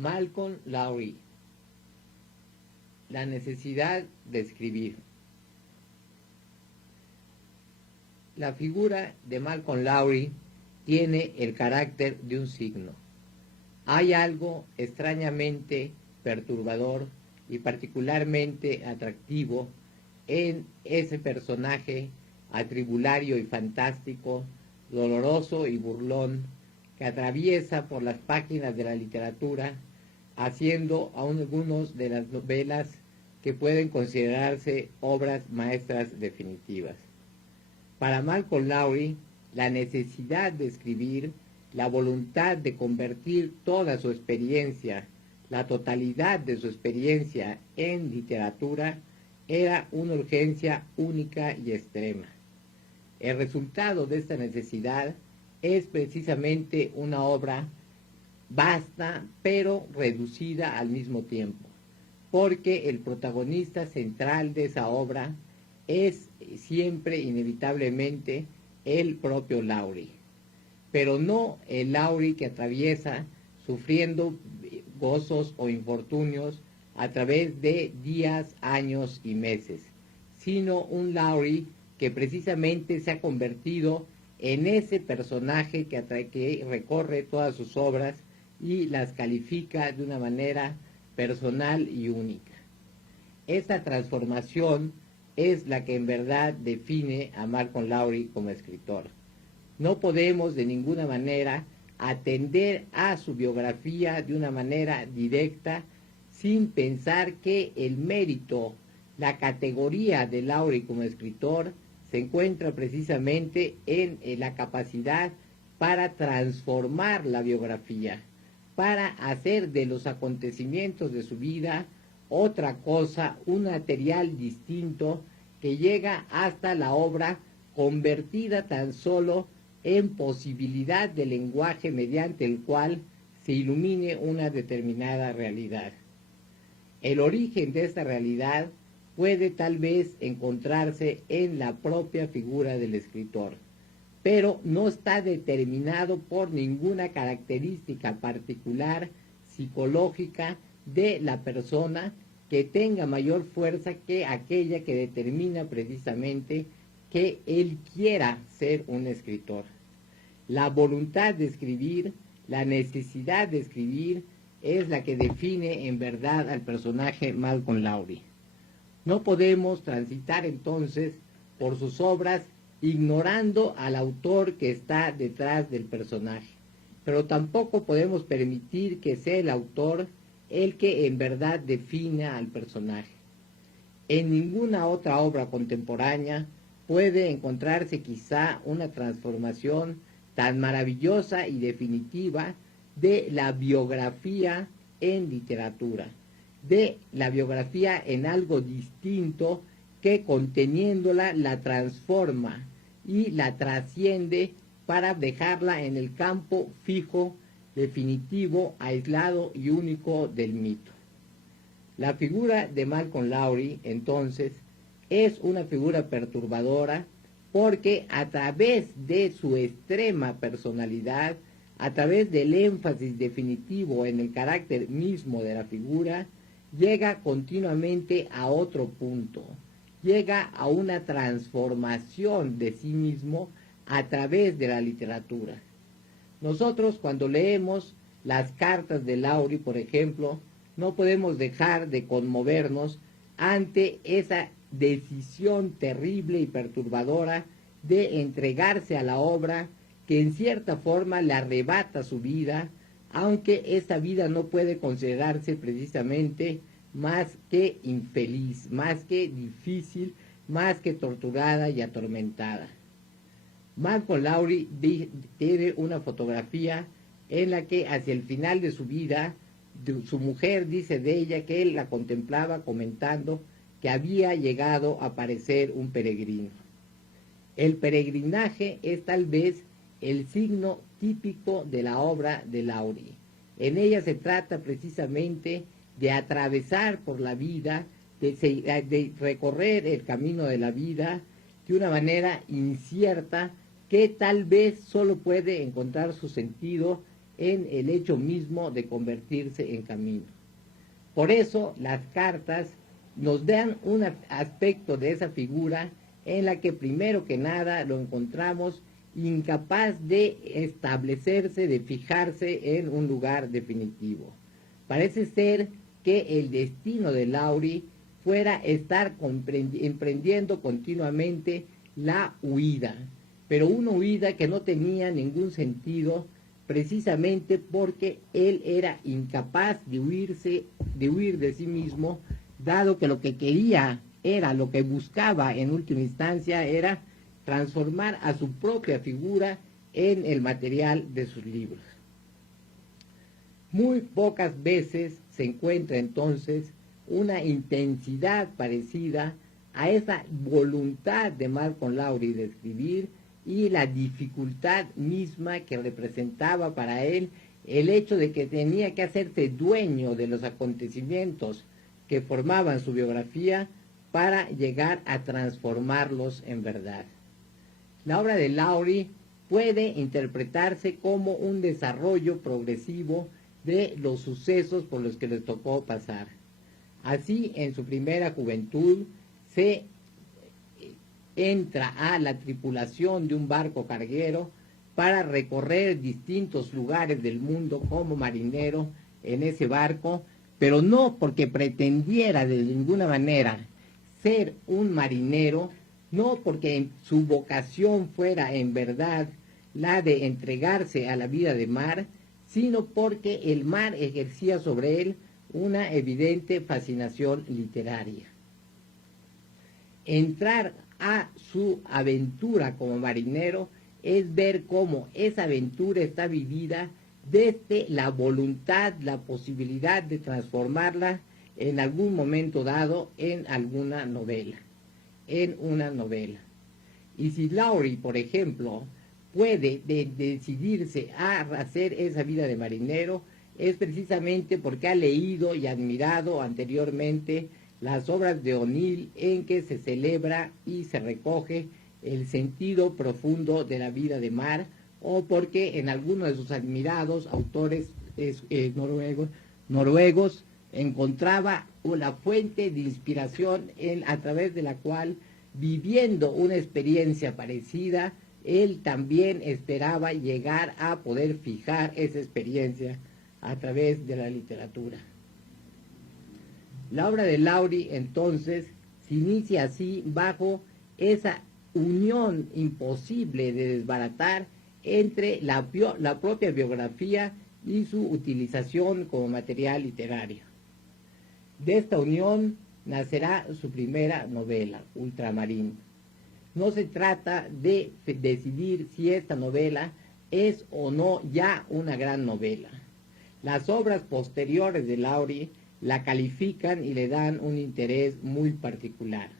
Malcolm Lowry. La necesidad de escribir. La figura de Malcolm Lowry tiene el carácter de un signo. Hay algo extrañamente perturbador y particularmente atractivo en ese personaje atribulario y fantástico, doloroso y burlón, que atraviesa por las páginas de la literatura, haciendo aún algunos de las novelas que pueden considerarse obras maestras definitivas. Para Malcolm Lowry, la necesidad de escribir, la voluntad de convertir toda su experiencia, la totalidad de su experiencia en literatura, era una urgencia única y extrema. El resultado de esta necesidad es precisamente una obra vasta pero reducida al mismo tiempo, porque el protagonista central de esa obra es siempre inevitablemente el propio Lowry, pero no el Lowry que atraviesa sufriendo gozos o infortunios a través de días, años y meses, sino un Lowry que precisamente se ha convertido en ese personaje que recorre todas sus obras y las califica de una manera personal y única. Esta transformación es la que en verdad define a Malcolm Lowry como escritor. No podemos de ninguna manera atender a su biografía de una manera directa sin pensar que el mérito, la categoría de Lowry como escritor se encuentra precisamente en la capacidad para transformar la biografía, para hacer de los acontecimientos de su vida otra cosa, un material distinto que llega hasta la obra convertida tan solo en posibilidad de lenguaje mediante el cual se ilumine una determinada realidad. El origen de esta realidad puede tal vez encontrarse en la propia figura del escritor, pero no está determinado por ninguna característica particular psicológica de la persona que tenga mayor fuerza que aquella que determina precisamente que él quiera ser un escritor. La voluntad de escribir, la necesidad de escribir, es la que define en verdad al personaje Malcolm Lowry. No podemos transitar entonces por sus obras ignorando al autor que está detrás del personaje, pero tampoco podemos permitir que sea el autor el que en verdad defina al personaje. En ninguna otra obra contemporánea puede encontrarse quizá una transformación tan maravillosa y definitiva de la biografía en literatura, de la biografía en algo distinto que conteniéndola la transforma y la trasciende para dejarla en el campo fijo, definitivo, aislado y único del mito. La figura de Malcolm Lowry, entonces, es una figura perturbadora porque a través de su extrema personalidad, a través del énfasis definitivo en el carácter mismo de la figura, llega continuamente a otro punto, llega a una transformación de sí mismo a través de la literatura. Nosotros cuando leemos las cartas de Lowry, por ejemplo, no podemos dejar de conmovernos ante esa decisión terrible y perturbadora de entregarse a la obra que en cierta forma le arrebata su vida, aunque esta vida no puede considerarse precisamente más que infeliz, más que difícil, más que torturada y atormentada. Malcolm Lowry tiene una fotografía en la que hacia el final de su vida, su mujer dice de ella que él la contemplaba comentando que había llegado a parecer un peregrino. El peregrinaje es tal vez el signo típico de la obra de Lowry. En ella se trata precisamente de atravesar por la vida, de recorrer el camino de la vida de una manera incierta que tal vez solo puede encontrar su sentido en el hecho mismo de convertirse en camino. Por eso las cartas nos dan un aspecto de esa figura en la que primero que nada lo encontramos incapaz de establecerse, de fijarse en un lugar definitivo. Parece ser que el destino de Laurie fuera estar emprendiendo continuamente la huida, pero una huida que no tenía ningún sentido, precisamente porque él era incapaz de huir de sí mismo, dado que lo que quería era, lo que buscaba en última instancia era transformar a su propia figura en el material de sus libros. Muy pocas veces se encuentra entonces una intensidad parecida a esa voluntad de Malcolm Lowry de escribir y la dificultad misma que representaba para él el hecho de que tenía que hacerse dueño de los acontecimientos que formaban su biografía para llegar a transformarlos en verdad. La obra de Lowry puede interpretarse como un desarrollo progresivo de los sucesos por los que les tocó pasar. Así, en su primera juventud, se entra a la tripulación de un barco carguero para recorrer distintos lugares del mundo como marinero en ese barco, pero no porque pretendiera de ninguna manera ser un marinero, no porque su vocación fuera en verdad la de entregarse a la vida de mar, sino porque el mar ejercía sobre él una evidente fascinación literaria. Entrar a su aventura como marinero es ver cómo esa aventura está vivida desde la voluntad, la posibilidad de transformarla en algún momento dado en alguna novela, en una novela. Y si Lowry, por ejemplo, puede decidirse a hacer esa vida de marinero, es precisamente porque ha leído y admirado anteriormente las obras de O'Neill en que se celebra y se recoge el sentido profundo de la vida de mar, o porque en algunos de sus admirados autores noruegos encontraba una fuente de inspiración a través de la cual, viviendo una experiencia parecida, él también esperaba llegar a poder fijar esa experiencia a través de la literatura. La obra de Lowry, entonces, se inicia así bajo esa unión imposible de desbaratar entre la propia biografía y su utilización como material literario. De esta unión nacerá su primera novela, Ultramarine. No se trata de decidir si esta novela es o no ya una gran novela. Las obras posteriores de Lowry la califican y le dan un interés muy particular,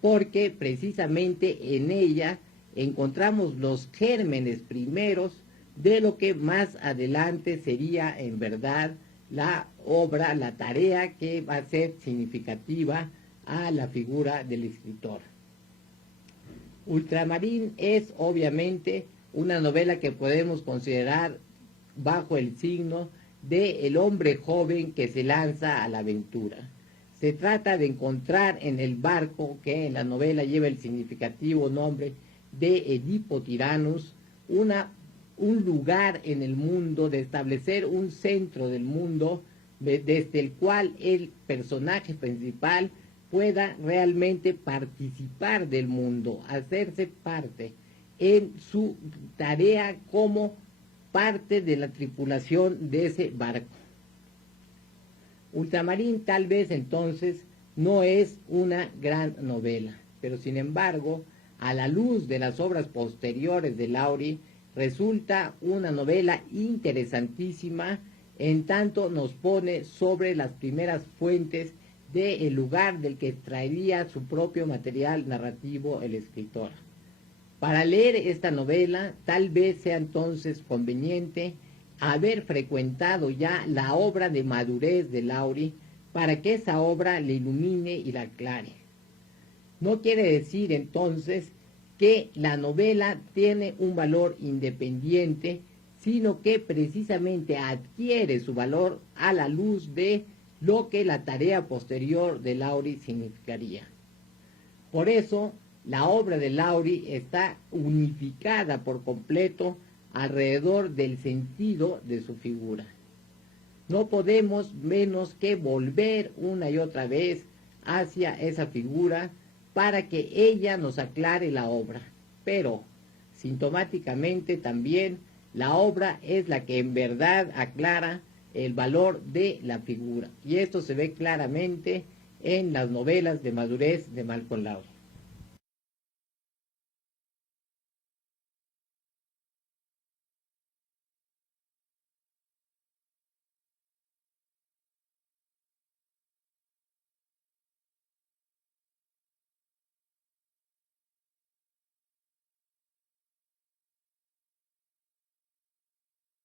porque precisamente en ella encontramos los gérmenes primeros de lo que más adelante sería en verdad la obra, la tarea que va a ser significativa a la figura del escritor. Ultramarine es obviamente una novela que podemos considerar bajo el signo de el hombre joven que se lanza a la aventura. Se trata de encontrar en el barco, que en la novela lleva el significativo nombre de Edipo Tyrannus, un lugar en el mundo, de establecer un centro del mundo desde el cual el personaje principal pueda realmente participar del mundo, hacerse parte en su tarea como parte de la tripulación de ese barco. Ultramarine tal vez entonces no es una gran novela, pero sin embargo, a la luz de las obras posteriores de Lowry, resulta una novela interesantísima, en tanto nos pone sobre las primeras fuentes del lugar del que extraería su propio material narrativo el escritor. Para leer esta novela, tal vez sea entonces conveniente haber frecuentado ya la obra de madurez de Lowry para que esa obra le ilumine y la aclare. No quiere decir entonces que la novela tiene un valor independiente sino que precisamente adquiere su valor a la luz de lo que la tarea posterior de Lowry significaría. Por eso, la obra de Lowry está unificada por completo alrededor del sentido de su figura. No podemos menos que volver una y otra vez hacia esa figura para que ella nos aclare la obra, pero sintomáticamente también la obra es la que en verdad aclara el valor de la figura, y esto se ve claramente en las novelas de madurez de Malcolm Lowry.